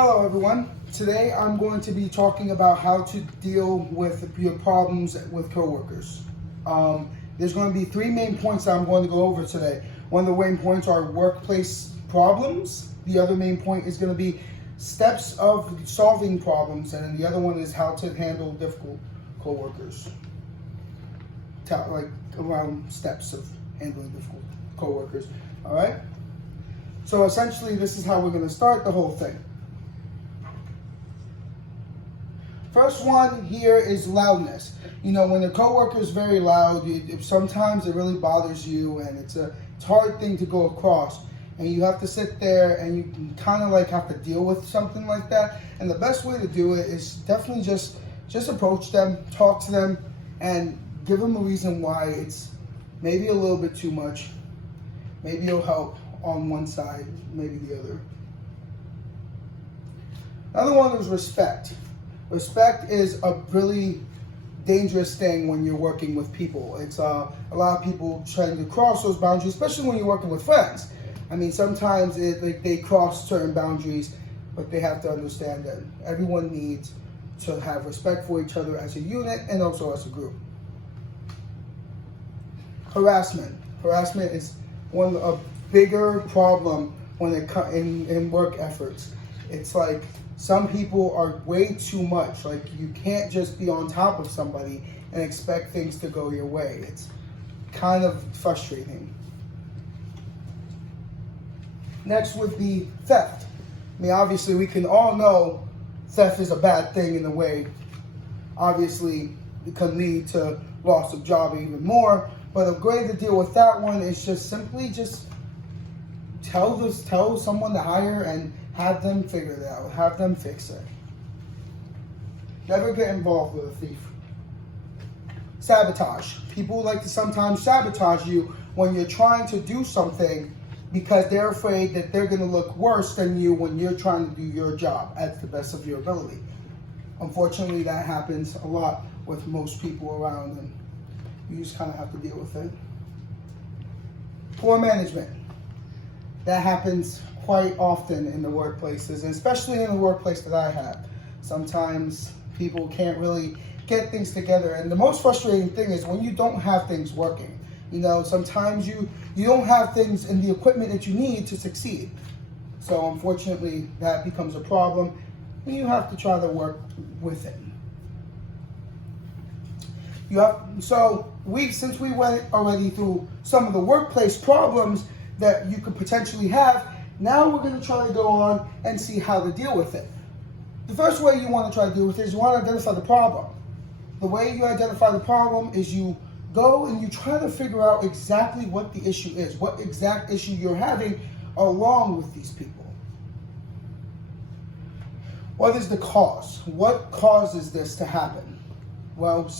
Hello everyone. Today I'm going to be talking about how to deal with your problems with coworkers. There's going to be three main points that I'm going to go over today. One of the main points are workplace problems. The other main point is going to be steps of solving problems, and then the other one is how to handle difficult coworkers. Like around steps of handling difficult coworkers. All right. So essentially, this is how we're going to start the whole thing. First one here is loudness. You know, when a coworker is very loud, sometimes it really bothers you, and it's a hard thing to go across. And you have to sit there and you kind of like have to deal with something like that. And the best way to do it is definitely just approach them, talk to them, and give them a reason why it's maybe a little bit too much. Maybe it'll help on one side, maybe the other. Another one is respect. Respect is a really dangerous thing when you're working with people. It's a lot of people trying to cross those boundaries, especially when you're working with friends. I mean, sometimes they cross certain boundaries, but they have to understand that everyone needs to have respect for each other as a unit and also as a group. Harassment. Harassment is a bigger problem when it comes in work efforts. It's like some people are way too much. Like, you can't just be on top of somebody and expect things to go your way. It's kind of frustrating. Next would be theft. I mean, obviously, we can all know theft is a bad thing in a way. Obviously, it can lead to loss of job even more. But a way to deal with that one is simply tell someone to hire and have them figure it out. Have them fix it. Never get involved with a thief. Sabotage. People like to sometimes sabotage you when you're trying to do something because they're afraid that they're going to look worse than you when you're trying to do your job at the best of your ability. Unfortunately, that happens a lot with most people around, and you just kind of have to deal with it. Poor management. That happens quite often in the workplaces, and especially in the workplace that I have. Sometimes people can't really get things together, and the most frustrating thing is when you don't have things working. You know, sometimes you don't have things in the equipment that you need to succeed. So unfortunately, that becomes a problem, and you have to try to work with it. Since we went already through some of the workplace problems that you could potentially have, now we're going to try to go on and see how to deal with it. The first way you want to try to deal with it is you want to identify the problem. The way you identify the problem is you go and you try to figure out exactly what the issue is, what exact issue you're having along with these people. What is the cause? What causes this to happen? Well,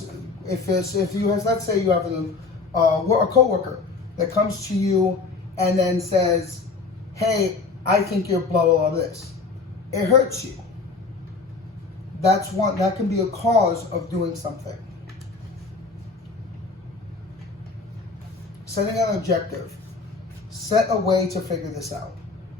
let's say you have a coworker that comes to you and then says, "Hey, I think you're blah blah blah this." It hurts you. That can be a cause of doing something. Setting an objective. Set a way to figure this out.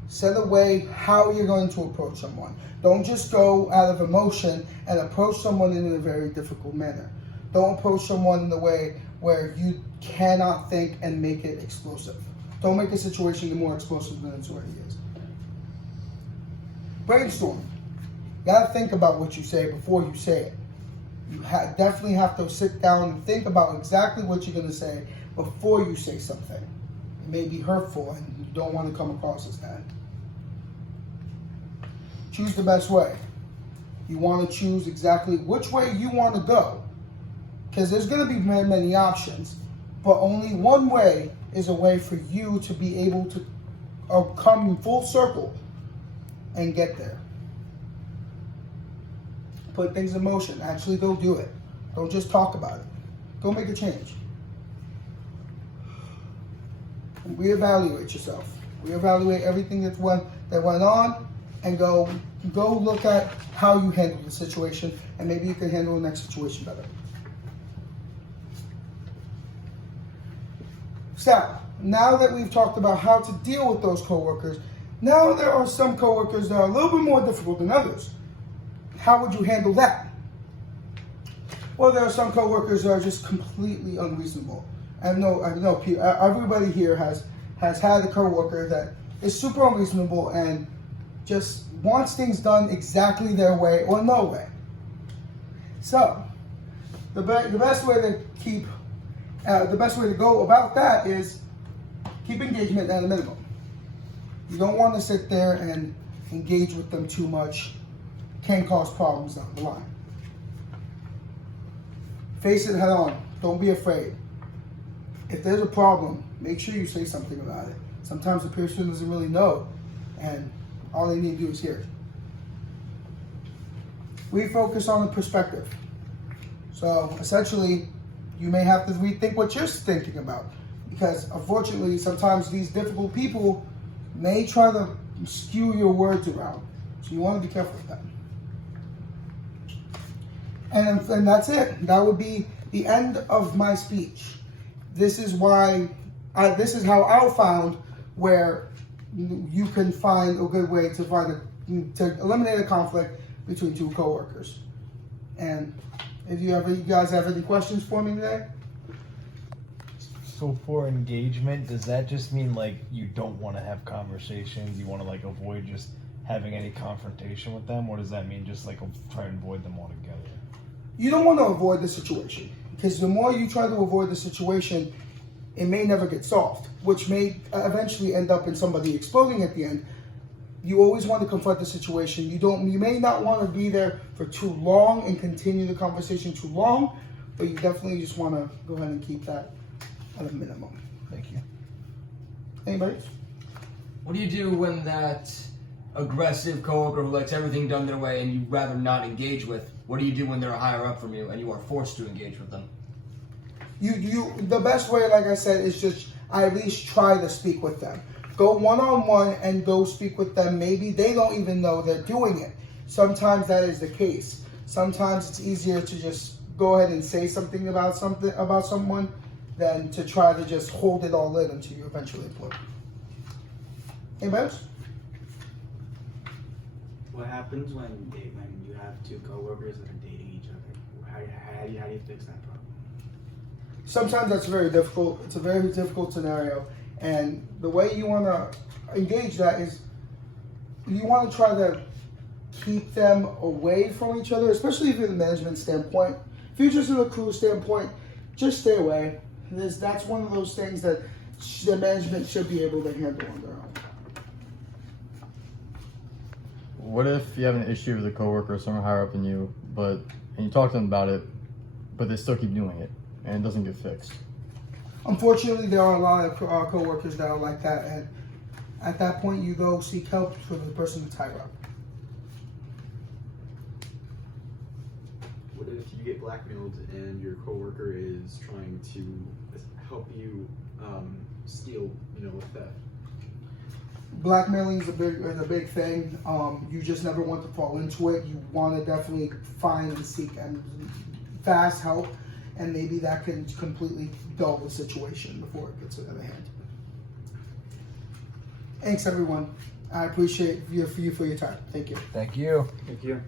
Set a way how you're going to approach someone. Don't just go out of emotion and approach someone in a very difficult manner. Don't approach someone in the way where you cannot think and make it explosive. Don't make a situation more explosive than it already is. Brainstorm. You gotta think about what you say before you say it. You definitely have to sit down and think about exactly what you're gonna say before you say something. It may be hurtful and you don't want to come across as that. Choose the best way. You want to choose exactly which way you want to go, because there's going to be many options, but only one way is a way for you to be able to come full circle and get there. Put things in motion. Actually go do it. Don't just talk about it. Go make a change. Reevaluate yourself. Reevaluate everything that went on, and go look at how you handle the situation, and maybe you can handle the next situation better. So, now that we've talked about how to deal with those coworkers, Now there are some coworkers that are a little bit more difficult than others. How would you handle that? Well, there are some coworkers that are just completely unreasonable. I know everybody here has had a coworker that is super unreasonable and just wants things done exactly their way or no way. So, the best way to go about that is keep engagement at a minimum. You don't want to sit there and engage with them too much. Can cause problems down the line. Face it head on. Don't be afraid. If there's a problem, make sure you say something about it. Sometimes the person doesn't really know, and all they need to do is hear it. We focus on the perspective. So essentially, you may have to rethink what you're thinking about, because unfortunately, sometimes these difficult people may try to skew your words around. So you want to be careful with that. And that's it. That would be the end of my speech. This is how I found where you can find a good way to eliminate a conflict between two coworkers. And if you guys have any questions for me today? So for engagement, does that just mean like you don't want to have conversations? You want to like avoid just having any confrontation with them? Or does that mean just like try and avoid them altogether? You don't want to avoid the situation, because the more you try to avoid the situation, it may never get solved, which may eventually end up in somebody exploding at the end. You always want to confront the situation. You may not want to be there for too long and continue the conversation too long, but you definitely just want to go ahead and keep that at a minimum. Thank you. Anybody else? What do you do when that aggressive coworker who likes everything done their way and you'd rather not engage with? What do you do when they're higher up from you and you are forced to engage with them? The best way, like I said, is just at least try to speak with them. Go one-on-one and go speak with them. Maybe they don't even know they're doing it. Sometimes that is the case. Sometimes it's easier to just go ahead and say something about someone than to try to just hold it all in until you eventually implode. Anybody else? What happens when you have two coworkers that are dating each other? How do you fix that problem? Sometimes that's very difficult. It's a very difficult scenario. And the way you want to engage that is you want to try to keep them away from each other, especially from the management standpoint. If you're just in a crew standpoint, just stay away. That's one of those things that the management should be able to handle on their own. What if you have an issue with a coworker or someone higher up than you, and you talk to them about it, but they still keep doing it, and it doesn't get fixed? Unfortunately, there are a lot of coworkers that are like that, and at that point, you go seek help from the person that's higher up. What if you get blackmailed and your coworker is trying to help you steal, a theft? Blackmailing is a big thing. You just never want to fall into it. You want to definitely find and seek and fast help, and maybe that can completely dull the situation before it gets out of hand. Thanks, everyone. I appreciate you for your time. Thank you. Thank you. Thank you.